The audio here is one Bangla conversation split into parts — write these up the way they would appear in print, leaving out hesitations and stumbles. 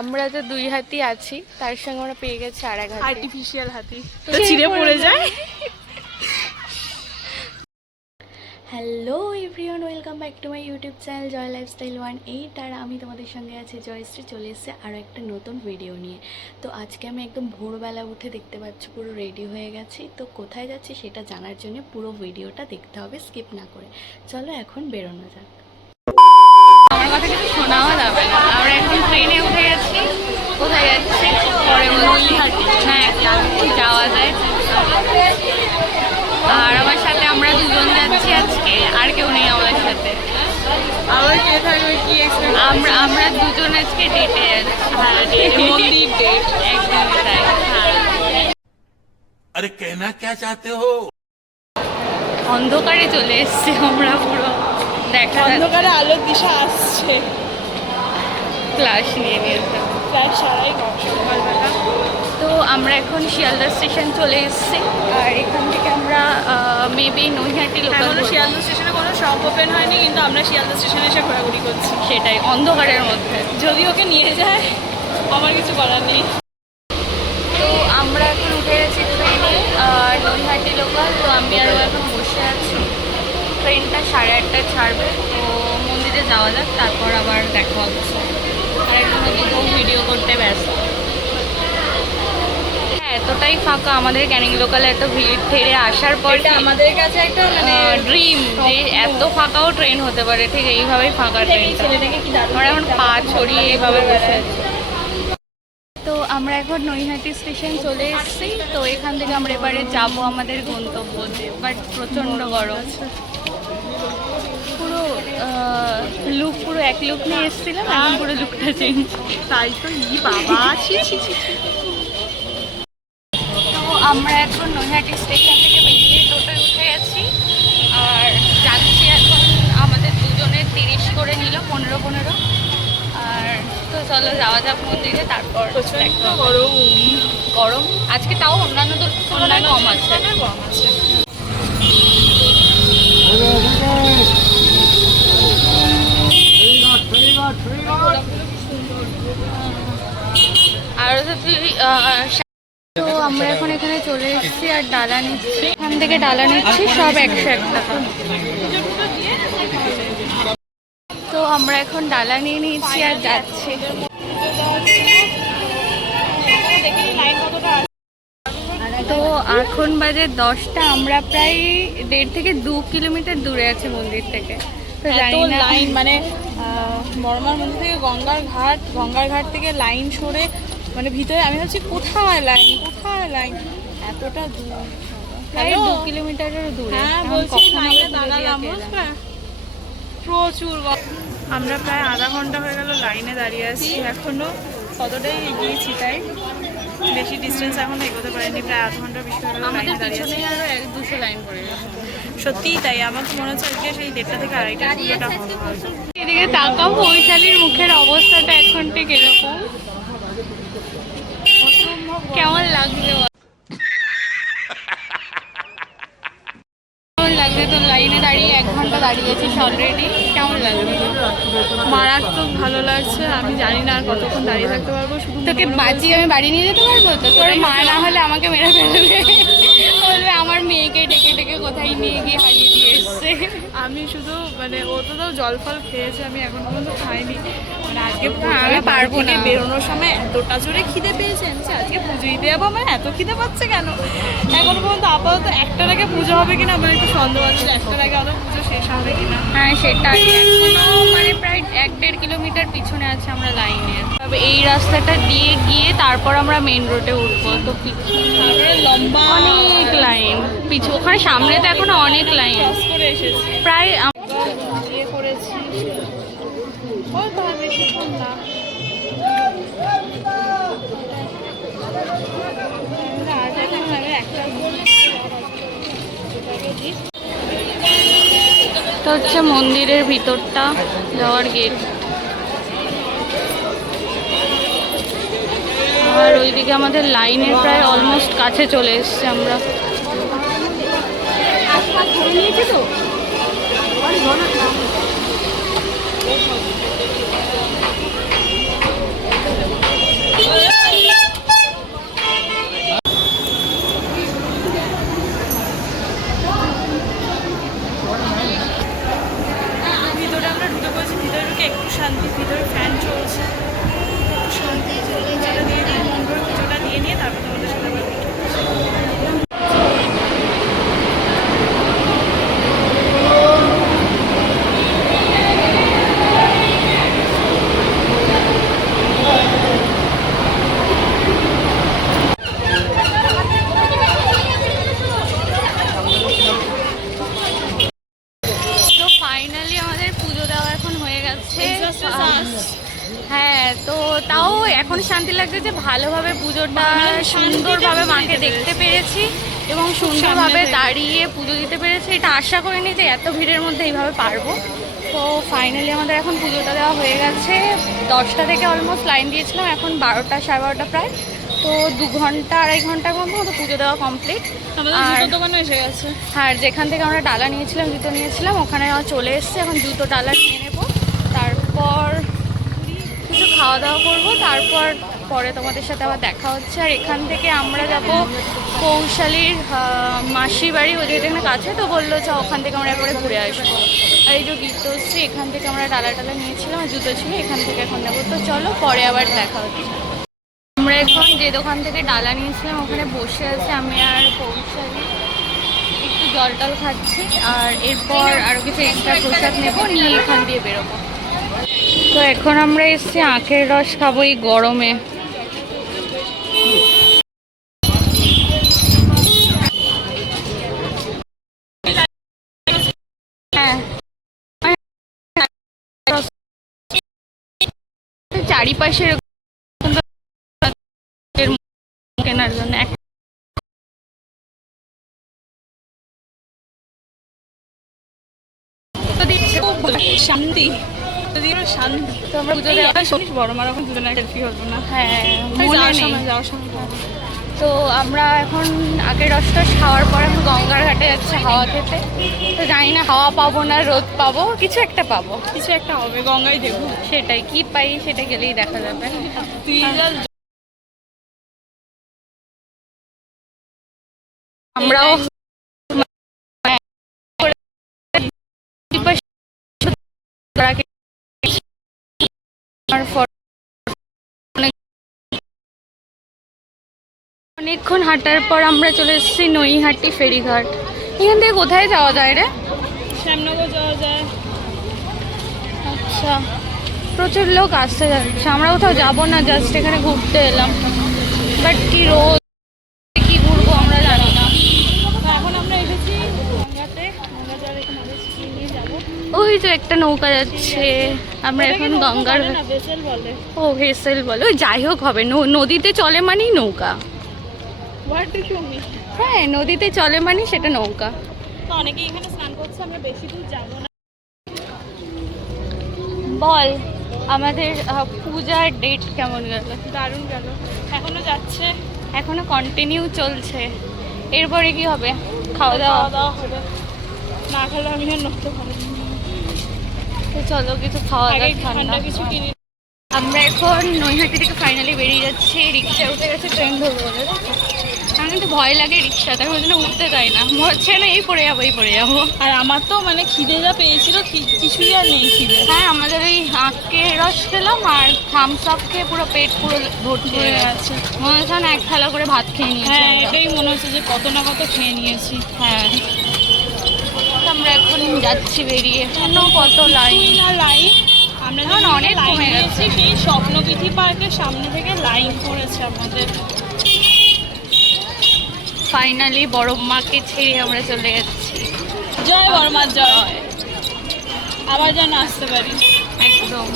আমরা তো দুই হাতি আছি, তার সঙ্গে আমরা পেয়ে গেছি আর এক হাতি, আর্টিফিশিয়াল হাতি, তো ছিঁড়ে পড়ে যায়। Hello everyone, welcome back to my YouTube channel Joy lifestyle 1-8। আর আমি তোমাদের সঙ্গে আছি জয়শ্রী। চলে এসেছে আরও একটা নতুন ভিডিও নিয়ে। তো আজকে আমি একদম ভোরবেলা উঠে দেখতে পাচ্ছি পুরো রেডি হয়ে গেছি। তো কোথায় যাচ্ছি সেটা জানার জন্য পুরো ভিডিওটা দেখতে হবে, স্কিপ না করে। চলো এখন বেরোনো যাক। আমার কথা কিছু শোনাও যাবে না, আমরা এখন ট্রেনে উঠে গেছি। কোথায় যাচ্ছি পরে বলছি। হ্যাঁ, যাওয়া যায়। আর আমার সাথে আমরা দুজন যাচ্ছি আজকে, আর কেউ নেই আমাদের সাথে। আমরা দুজন আজকে ডেটে যাচ্ছি। মন্দির ডেট, একদমই তাই। আরে কেনা क्या चाहते हो? অন্ধকারে চলে এসছি আমরা, পুরো দেখা অন্ধকারে আলোর দিশা আসছে। ক্লাস নিয়ে নিয়েছে, প্রায় সারাই সকালবেলা। তো আমরা এখন শিয়ালদা স্টেশন চলে এসেছি। আর এখান থেকে আমরা মেবি নৈহাটি লোকাল। শিয়ালদা স্টেশনে কোনো শপ ওপেন হয়নি, কিন্তু আমরা শিয়ালদা স্টেশনে এসে ঘোরাঘুরি করছি। সেটাই, অন্ধকারের মধ্যে। যদি ওকে নিয়ে যায় আমার কিছু করার নেই। তো আমরা এখন উঠে গেছি ট্রেনে, নৈহাটি লোকাল। তো আমি আরও এখন বসে আছি। ট্রেনটা 8:30টায় ছাড়বে। তো মন্দিরে যাওয়া যাক, তারপর আবার দেখা হচ্ছে। আর এখন কিন্তু ভিডিও করতে ব্যস্ত। এতটাই ফাঁকা, আমাদের ক্যানিং লোকালে এত ভিড় ঠেড়ে আসার পর আমাদের কাছে একটা মানে ড্রিম যে এত ফাঁকাও ট্রেন হতে পারে। ঠিক এইভাবেই ফাঁকা ট্রেনটা। আমরা এখন পা ছড়িয়ে এইভাবে বসে আছি। তো আমরা এখন নৈহাটি স্টেশন চলে এসেছি। তো এখান থেকে আমরা এবারে যাবো আমাদের গন্তব্যতে। বাট প্রচণ্ড গরম, পুরো লুক পুরো এক লুক নিয়ে এসেছিলাম, এখন পুরো লুকটা চেঞ্জ। তাই তো বাবা। আমরা এখন নৈহাটি স্টেশন থেকে বেরিয়ে টোটোয় উঠে গেছি। আর যাচ্ছি এখন, আমাদের দুজনের 30 করে নিল, 15। আর তো চলো যাওয়া যাক মন্দিরে, তারপর গরম গরম আজকে, তাও অন্যান্য তুলনায় কম আছে। আর তো আমরা এখন এখানে চলে এসেছি আর ডালা নিচ্ছি। এখান থেকে ডালা নিচ্ছি সব 101 টাকা। তো আমরা এখন ডালা নিয়ে নিয়েছি আর যাচ্ছি। তো এখন বাজে 10টা। আমরা প্রায় 1.5 থেকে 2 কিলোমিটার দূরে আছে মন্দির থেকে। তো জানি না লাইন মানে বর্মার মন্দির থেকে গঙ্গার ঘাট থেকে লাইন সরে মানে ভিতরে। আমি ভাবছি কোথায় লাইন এতটা দূর, প্রায় 2 কিলোমিটারেরও দূরে। হ্যাঁ বলছি লাইনে দাঁড়ালাম, প্রচুর। আমরা প্রায় আধা ঘন্টা হয়ে গেল লাইনে দাঁড়িয়ে আছি, এখনো কতটাই এগিয়েছি, তাই বেশি ডিস্টেন্স এখনো এগোতে পারিনি। প্রায় আধা ঘন্টা বেশি হয়ে গেল লাইনে দাঁড়িয়ে আছি। আরো 1-200 লাইন পড়ে গেছে। সত্যিই তাই, আমার তো মনে হচ্ছে আজকে সেই 1:30 থেকে 2:30 হবে হয়তো। এদিকে তাকাও, বৈশালীর মুখের অবস্থাটা এখন ঠিক এরকম। কেমন লাগছে তো লাইনে দাঁড়িয়ে 1 ঘন্টা দাঁড়িয়েছিস অলরেডি? কেমন লাগছে? মারাত্মক ভালো লাগছে। আমি জানি না আর কতক্ষণ দাঁড়িয়ে থাকতে পারবো। শুধু তোকে বাঁচিয়ে আমি বাড়ি নিয়ে যেতে পারবো তো? তোর মা না হলে আমাকে মেরে ফেলবে, বলবে আমার মেয়েকে ডেকে ডেকে কোথায় নিয়ে গিয়ে হারিয়ে দিয়ে এসছে। আমি শুধু মানে ও তো জল ফল খেয়েছে, আমি এখন পর্যন্ত খাইনি। মানে আজকে আমি পারবো না। বেরোনোর সময় এতটা জোরে খিদে পেয়েছে, আজকে পুজো দিতে যাবো, আমার এত খিদে পাচ্ছে কেন। এখন পর্যন্ত আপাতত 1টার আগে পুজো হবে কিনা আমার একটু সন্দেহ আছে, 1টার আগে আদৌ পুজো শেষ হবে কিনা। হ্যাঁ সেটাই, এখনো মানে প্রায় 1-1.5 কিলোমিটার পিছনে আছে আমরা লাইনে। তবে এই রাস্তাটা দিয়ে গিয়ে তারপর আমরা মেন রোডে উঠবো। তো তারপরে লম্বা অনেক লাইন পিছু, ওখানে সামনে তো এখনো অনেক লাইন। করে এসেছি প্রায় ইয়ে করেছি, ওই তো আর বেশিক্ষণ না। তো হচ্ছে মন্দিরের ভিতরটা, যাওয়ার গেট। আর ওইদিকে আমাদের লাইনের প্রায় অলমোস্ট কাছে চলে এসছে আমরা। এখন শান্তি লাগছে যে ভালোভাবে পুজোটা সুন্দরভাবে মাকে দেখতে পেরেছি এবং সুন্দরভাবে দাঁড়িয়ে পুজো দিতে পেরেছি। এটা আশা করিনি যে এত ভিড়ের মধ্যে এইভাবে পারবো। তো ফাইনালি আমাদের এখন পুজোটা দেওয়া হয়ে গেছে। 10টা থেকে অলমোস্ট লাইন দিয়েছিলাম, এখন 12টা সাড়ে 12টা প্রায়। তো 2 ঘন্টা 2.5 ঘন্টার মতো পুজো দেওয়া কমপ্লিট। আমাদের জুতো দোকানে এসে গেছে। হ্যাঁ, যেখান থেকে আমরা ডালা নিয়েছিলাম, জুতো নিয়েছিলাম, ওখানে চলে এসেছি। এখন জুতো ডালা নিয়ে নেব, তারপর কিছু খাওয়া দাওয়া করবো, তারপর পরে তোমাদের সাথে আবার দেখা হচ্ছে। আর এখান থেকে আমরা যাব কৌশালীর মাসির বাড়ি, ওদের এখানে কাছে, তো বললো যে ওখান থেকে আমরা একবারে ঘুরে আসবো। আর এই যে গীতশ্রী, এখান থেকে আমরা ডালা নিয়েছিলাম, আর জুতো ছিল, এখান থেকে এখন নেবো। তো চলো পরে আবার দেখা হচ্ছে। আমরা এখন যে দোকান থেকে ডালা নিয়েছিলাম ওখানে বসে আছি আমি আর কৌশালী, একটু জল টল খাচ্ছি, আর এরপর আরও কিছু এক্সট্রা প্রসাদ নেবো, নিয়ে এখান দিয়ে বেরোবো। তো এখন আমরা এসেছি আখের রস খাবো এই গরমে। হ্যাঁ, চারিপাশে কেনার জন্য শান্তি, শান্তি। তো আমরা পুজো দেওয়া বড় মার এখন দুজনে সেলফি হতো না। হ্যাঁ, যাওয়ার সময়। তো আমরা এখন আগের রসটা খাওয়ার পর এখন গঙ্গার ঘাটে যাচ্ছি হাওয়া খেতে। তো জানি না হাওয়া পাবো না রোদ পাবো, কিছু একটা পাবো, কিছু একটা হবে, গঙ্গায় দেখবো। সেটাই, কি পাই সেটা গেলেই দেখা যাবে। আমরাও অনেকক্ষণ হাঁটার পর আমরা চলে এসেছি নৈহাটি ফেরিঘাট। এখান থেকে কোথায় যাওয়া যায় রে? শ্যামনগর যাওয়া যায়। আচ্ছা, প্রচুর লোক আসতে যাচ্ছে, আমরা কোথাও যাবো না, জাস্ট এখানে ঘুরতে এলাম। বাট কি রোদ, কি ঘুরবো আমরা জানি না। এখন আমরা এসেছি গঙ্গাতে, গঙ্গা জল এখানে নিয়ে যাবো। ওই তো একটা নৌকা যাচ্ছে, আমরা এখন গঙ্গার। ভেসেল বলে। ও ভেসেল বলে, ওই যাই হোক হবে, নদীতে চলে মানেই নৌকা। হ্যাঁ, নদীতে চলে মানে সেটা নৌকা। তো অনেকেই এখানে স্নান করছে, আমরা বেশি দূর যাবো না। বল, আমাদের পূজার ডেট কেমন গেল? দারুণ গেল, এখনো যাচ্ছে, এখনো কন্টিনিউ চলছে। এরপরে কি হবে? খাওয়া দাওয়া হবে, না খেলে আমি আর নড়তে পারি। তো চলো কিছু খাওয়া দাওয়া, ঠান্ডা কিছু কিনি। আমরা এখন নৈহাটি থেকে ফাইনালি বেরিয়ে যাচ্ছি, রিক্সা উঠে গেছে, ট্রেন ধরবো বলে। আমার কিন্তু ভয় লাগে রিক্সা, তার জন্য উঠতে চাই না, হচ্ছে না এই পড়ে যাবো এই পড়ে যাবো। আর আমার তো মানে খিদে যা পেয়েছিল, কিছুই আর নেই খিদে। হ্যাঁ, আমাদের ওই আখের রস খেলাম আর থামস আপ খেয়ে পুরো পেট পুরো ভর্তি হয়ে গেছে, মনে হচ্ছে না 1 থালা করে ভাত খেয়ে নিয়েছি। হ্যাঁ, এটাই মনে হচ্ছে যে কত না কত খেয়ে নিয়েছি। হ্যাঁ, আমরা এখন যাচ্ছি বেরিয়ে, অন্য কত লাইন আর লাইন, আমরা যখন অনেক লাইন কমে গেছে। গেছি, সেই স্বপ্নবিথি পার্কের সামনে থেকে লাইন পড়েছে আমাদের। ফাইনালি বড় মাকে ছেড়ে আমরা চলে যাচ্ছি। জয় বড়মার জয়, আবার যেন আসতে পারি। একদম।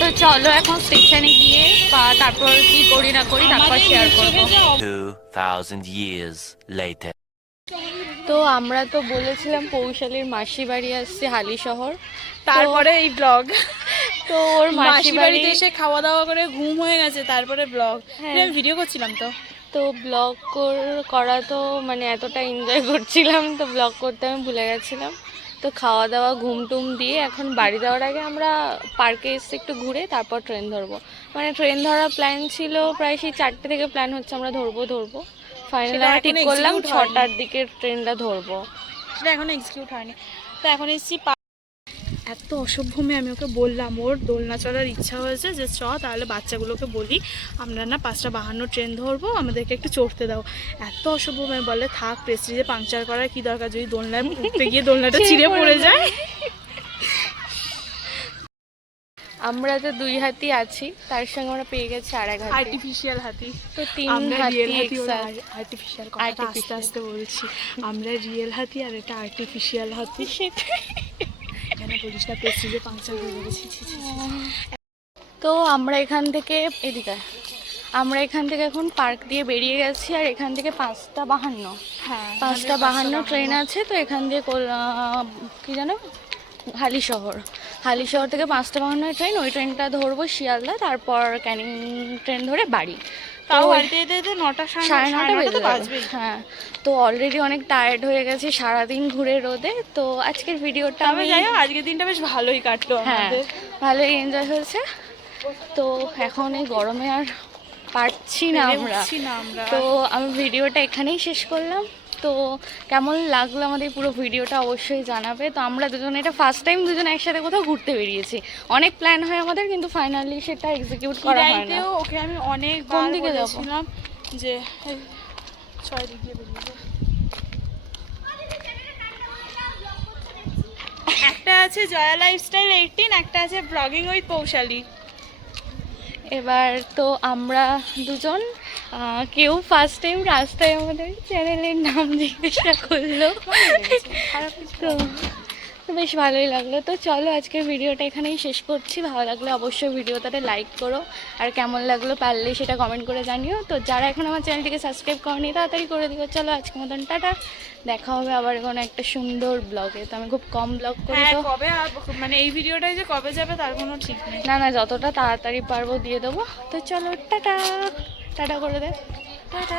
তো চলো এখন স্টেশনে গিয়ে বা তারপর কি করি না করি তারপর শেয়ার করবো। 2000 years later. তো আমরা তো বলেছিলাম কৌশালীর মাসি বাড়ি আসছে হালিশহর, তারপরে এই ব্লগ। তো ওর মাসি বাড়িতে এসে খাওয়া দাওয়া করে ঘুম হয়ে গেছে, তারপরে ব্লগ। হ্যাঁ। আমি ভিডিও করছিলাম তো। তো ব্লগ করা তো মানে এতটা এনজয় করছিলাম, তো ব্লগ করতে আমি ভুলে গেছিলাম। তো খাওয়া দাওয়া ঘুম টুম দিয়ে এখন বাড়ি যাওয়ার আগে আমরা পার্কে এসে একটু ঘুরে তারপর ট্রেন ধরবো। মানে ট্রেন ধরার প্ল্যান ছিল প্রায় সেই 4টে থেকে প্ল্যান হচ্ছে আমরা ধরবো। ফাইনালি আমরা ঠিক করলাম 6টার দিকে ট্রেনটা ধরবো। সেটা এখনো এক্সিকিউট হয়নি। তো এখন এসেছি, এত অসভ্য মেয়ে, আমি ওকে বললাম ওর দোলনা চড়ার ইচ্ছা হয়েছে, যে তাহলে বাচ্চাগুলোকে বলি আমরা না 5:52 ট্রেন ধরবো, আমাদেরকে একটু চড়তে দাও। এত অসভ্য মেয়ে, বলে থাক, প্রেস্টিজে পাংচার করার কি দরকার, যদি দোলনায় উঠতে গিয়ে দোলনাটা ছিঁড়ে পড়ে যায়। আমরা তো 2 হাতি আছি, তার সঙ্গে আমরা পেয়ে গেছি আর 1 হাতি, আর্টিফিশিয়াল হাতি। তো 3 হাতি আর্টিফিশিয়াল, কথাটা আস্তে আস্তে বলছি। আমরা রিয়েল হাতি আর এটা আর্টিফিশিয়াল হাতি। এখানে বলিস না, প্রেস্টিজে পাংচার হয়ে গেছি। তো আমরা এখান থেকে আমরা এখান থেকে এখন পার্ক দিয়ে বেরিয়ে গেছি, আর এখান থেকে 5:52 হ্যাঁ 5:52 ট্রেন আছে। তো এখান দিয়ে কি জানো, হালিশহর থেকে 5:52 ট্রেন, ওই ট্রেনটা ধরবো শিয়ালদা, তারপর ক্যানিং ট্রেন ধরে বাড়ি। তাও বাড়িতে যেতে 9টা সাড়ে 9টা বেজে যাবে। বাজবেই। হ্যাঁ, তো অলরেডি অনেক টায়ার্ড হয়ে গেছে সারাদিন ঘুরে রোদে। তো আজকের ভিডিওটা তবে যাই হোক আজকের দিনটা বেশ ভালোই কাটলো হ্যাঁ আমাদের। ভালোই এনজয় হয়েছে। তো এখন এই গরমে আর পারছি না আমরা, তো আমি ভিডিওটা এখানেই শেষ করলাম। তো কেমন লাগলো আমাদের পুরো ভিডিওটা অবশ্যই জানাবে। তো আমরা দুজনে এটা ফার্স্ট টাইম দুজনে একসাথে কোথাও ঘুরতে বেরিয়েছি। অনেক প্ল্যান হয় আমাদের, কিন্তু ফাইনালি সেটা এক্সিকিউট করা হয় না। ওকে আমি অনেক কোন দিকে যাবো? বলেছিলাম যে 6 দিক দিয়ে বেরিয়ে যাবো। একটা আছে জয়া লাইফস্টাইল 18, একটা আছে ব্লগিং উইথ পৌশালী। এবার তো আমরা দুজন কেউ ফার্স্ট টাইম রাস্তায় আমাদের চ্যানেলের নাম জিজ্ঞাসা করলো, তো বেশ ভালোই লাগলো। তো চলো আজকের ভিডিওটা এখানেই শেষ করছি। ভালো লাগলে অবশ্যই ভিডিওটাতে লাইক করো, আর কেমন লাগলো পারলে সেটা কমেন্ট করে জানিও। তো যারা এখন আমার চ্যানেলটিকে সাবস্ক্রাইব করনি তাড়াতাড়ি করে দিও। চলো আজকের মতন টাটা, দেখা হবে আবার কোনো একটা সুন্দর ব্লগে। তো আমি খুব কম ব্লগ করি, তো কবে মানে এই ভিডিওটাই যে কবে যাবে তার কোনো ঠিক নেই। না যতটা তাড়াতাড়ি পারবো দিয়ে দেবো। তো চলো টাটা করে দে। টাটা।